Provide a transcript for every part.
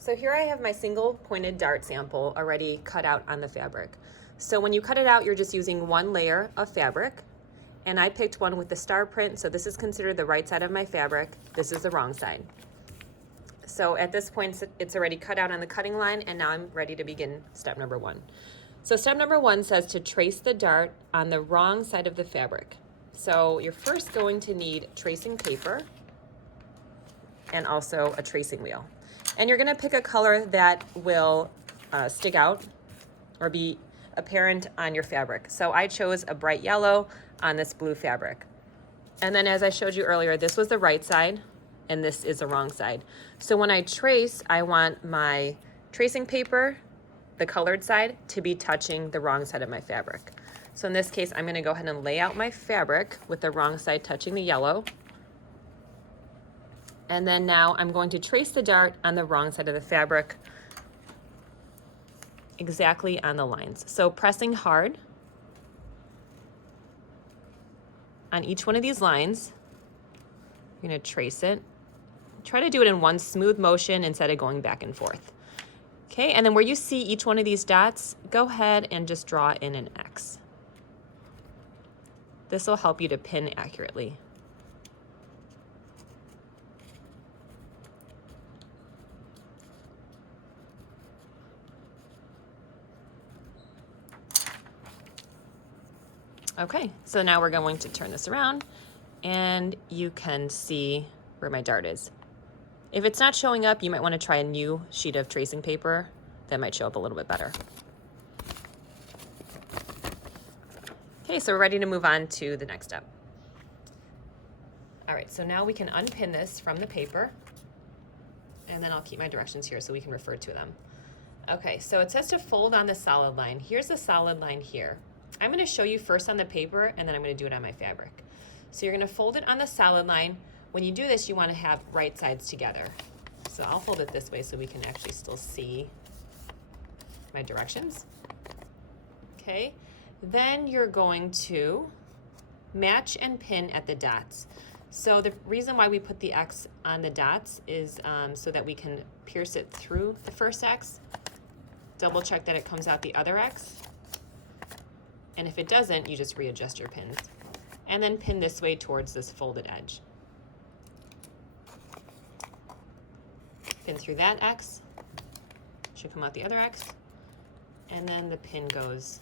So here I have my single pointed dart sample already cut out on the fabric. So when you cut it out, you're just using one layer of fabric, and I picked one with the star print, so this is considered the right side of my fabric. This is the wrong side. So at this point, it's already cut out on the cutting line, and now I'm ready to begin step number one. So step number one says to trace the dart on the wrong side of the fabric. So you're first going to need tracing paper and also a tracing wheel. And you're gonna pick a color that will stick out or be apparent on your fabric. So I chose a bright yellow on this blue fabric. And then as I showed you earlier, this was the right side and this is the wrong side. So when I trace, I want my tracing paper, the colored side, to be touching the wrong side of my fabric. So in this case, I'm gonna go ahead and lay out my fabric with the wrong side touching the yellow. And then now I'm going to trace the dart on the wrong side of the fabric, exactly on the lines. So pressing hard on each one of these lines, you're gonna trace it. Try to do it in one smooth motion instead of going back and forth. Okay, and then where you see each one of these dots, go ahead and just draw in an X. This will help you to pin accurately. Okay, so now we're going to turn this around and you can see where my dart is. If it's not showing up, you might want to try a new sheet of tracing paper that might show up a little bit better. Okay, so we're ready to move on to the next step. All right, so now we can unpin this from the paper, and then I'll keep my directions here so we can refer to them. Okay, so it says to fold on the solid line. Here's the solid line here. I'm gonna show you first on the paper, and then I'm gonna do it on my fabric. So you're gonna fold it on the solid line. When you do this, you wanna have right sides together. So I'll fold it this way so we can actually still see my directions. Okay, then you're going to match and pin at the dots. So the reason why we put the X on the dots is so that we can pierce it through the first X, double check that it comes out the other X, and if it doesn't, you just readjust your pins. And then pin this way towards this folded edge. Pin through that X, should come out the other X, and then the pin goes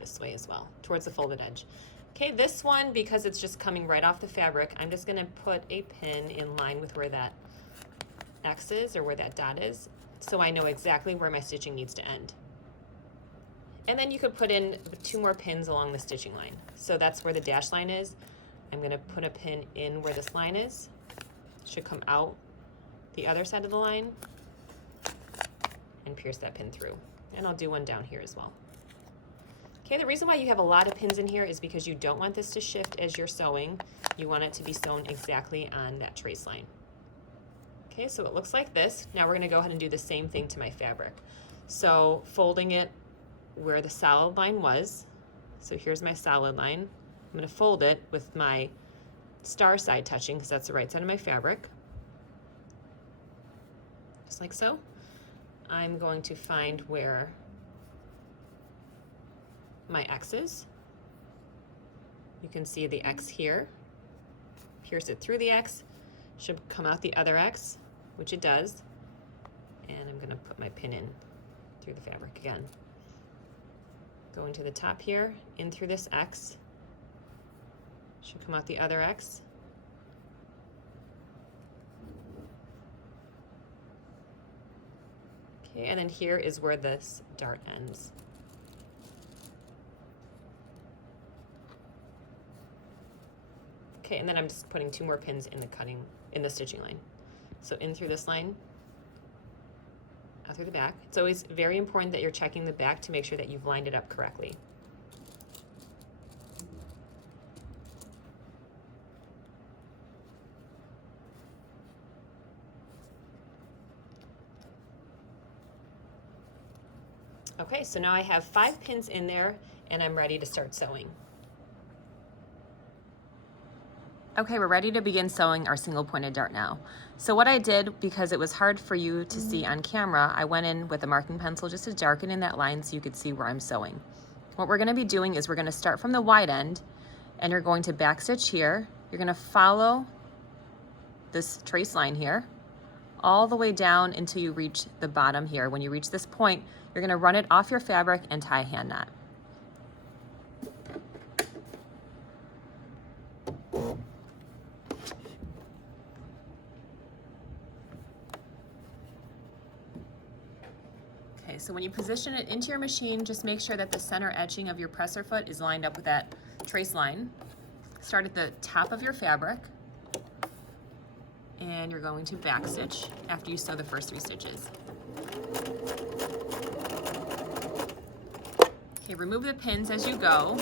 this way as well, towards the folded edge. Okay, this one, because it's just coming right off the fabric, I'm just gonna put a pin in line with where that X is, or where that dot is, so I know exactly where my stitching needs to end. And then you could put in 2 more pins along the stitching line. So that's where the dash line is. I'm gonna put a pin in where this line is. Should come out the other side of the line and pierce that pin through. And I'll do one down here as well. Okay, the reason why you have a lot of pins in here is because you don't want this to shift as you're sewing. You want it to be sewn exactly on that trace line. Okay, so it looks like this. Now we're gonna go ahead and do the same thing to my fabric. So folding it where the solid line was. So here's my solid line. I'm gonna fold it with my star side touching, because that's the right side of my fabric. Just like so. I'm going to find where my X is. You can see the X here. Pierce it through the X. Should come out the other X, which it does. And I'm gonna put my pin in through the fabric again. Going to the top here, in through this X. Should come out the other X. Okay, and then here is where this dart ends. Okay, and then I'm just putting 2 more pins in the stitching line. So in through this line, out through the back. It's always very important that you're checking the back to make sure that you've lined it up correctly. Okay, so now I have 5 pins in there and I'm ready to start sewing. Okay, we're ready to begin sewing our single pointed dart now. So what I did, because it was hard for you to see on camera, I went in with a marking pencil just to darken in that line so you could see where I'm sewing. What we're gonna be doing is we're gonna start from the wide end and you're going to backstitch here. You're gonna follow this trace line here all the way down until you reach the bottom here. When you reach this point, you're gonna run it off your fabric and tie a hand knot. Okay, so when you position it into your machine, just make sure that the center edging of your presser foot is lined up with that trace line. Start at the top of your fabric, and you're going to backstitch after you sew the first 3 stitches. Okay, remove the pins as you go.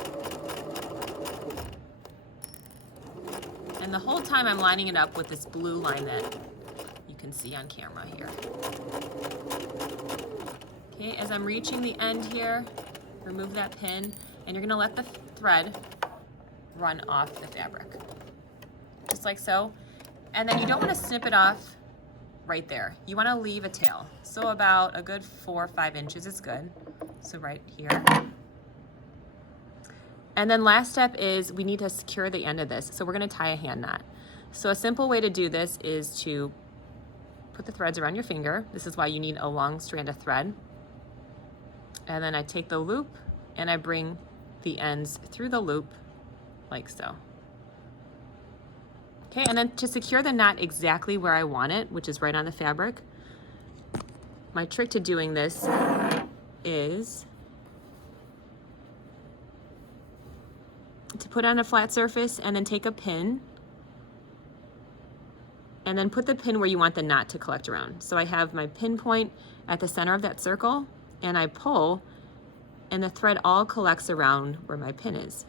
And the whole time I'm lining it up with this blue line that you can see on camera here. Okay, as I'm reaching the end here, remove that pin, and you're gonna let the thread run off the fabric, just like so. And then you don't wanna snip it off right there. You wanna leave a tail. So about a good 4 or 5 inches is good. So right here. And then last step is we need to secure the end of this. So we're gonna tie a hand knot. So a simple way to do this is to put the threads around your finger. This is why you need a long strand of thread. And then I take the loop and I bring the ends through the loop like so. Okay, and then to secure the knot exactly where I want it, which is right on the fabric, my trick to doing this is to put on a flat surface and then take a pin and then put the pin where you want the knot to collect around. So I have my pin point at the center of that circle and I pull and the thread all collects around where my pin is.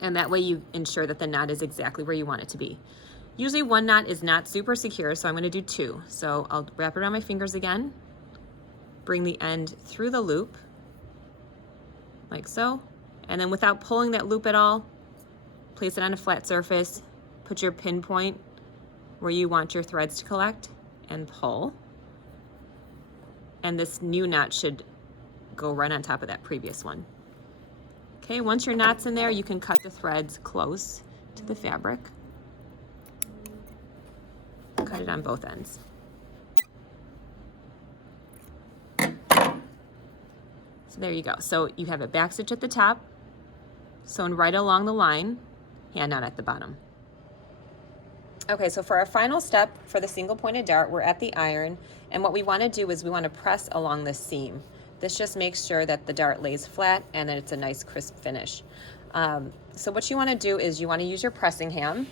And that way you ensure that the knot is exactly where you want it to be. Usually 1 knot is not super secure, so I'm gonna do 2. So I'll wrap it around my fingers again, bring the end through the loop, like so, and then without pulling that loop at all, place it on a flat surface, put your pin point where you want your threads to collect, and pull. And this new knot should go right on top of that previous one. Okay, once your knot's in there, you can cut the threads close to the fabric. Cut it on both ends. So there you go. So you have a backstitch at the top, sewn right along the line, hand knot at the bottom. Okay, so for our final step for the single pointed dart, we're at the iron, and what we want to do is we want to press along the seam. This just makes sure that the dart lays flat and that it's a nice crisp finish. So what you want to do is you want to use your pressing ham.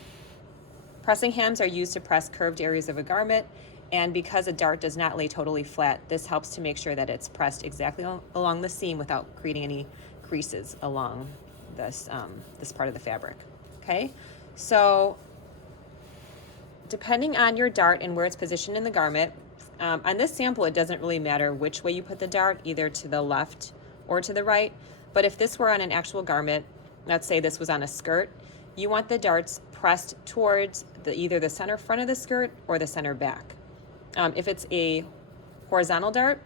Pressing hams are used to press curved areas of a garment, and because a dart does not lay totally flat, this helps to make sure that it's pressed exactly along the seam without creating any creases along this, this part of the fabric. Okay, so depending on your dart and where it's positioned in the garment, on this sample, it doesn't really matter which way you put the dart, either to the left or to the right. But if this were on an actual garment, let's say this was on a skirt, you want the darts pressed towards either the center front of the skirt or the center back. If it's a horizontal dart,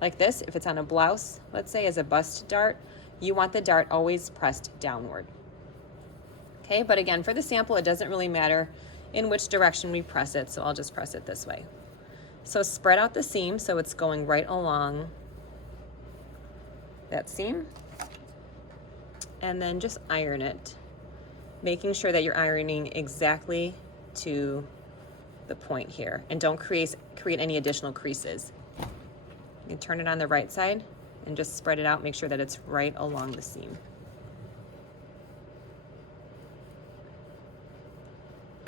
like this, if it's on a blouse, let's say as a bust dart, you want the dart always pressed downward. Okay, but again, for the sample, it doesn't really matter in which direction we press it, so I'll just press it this way. So spread out the seam so it's going right along that seam, and then just iron it, making sure that you're ironing exactly to the point here, and don't create any additional creases. You can turn it on the right side and just spread it out, make sure that it's right along the seam.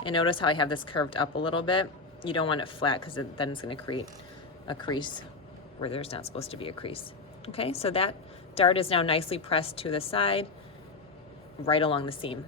And notice how I have this curved up a little bit. You don't want it flat because then it's going to create a crease where there's not supposed to be a crease. Okay, so that dart is now nicely pressed to the side, right along the seam.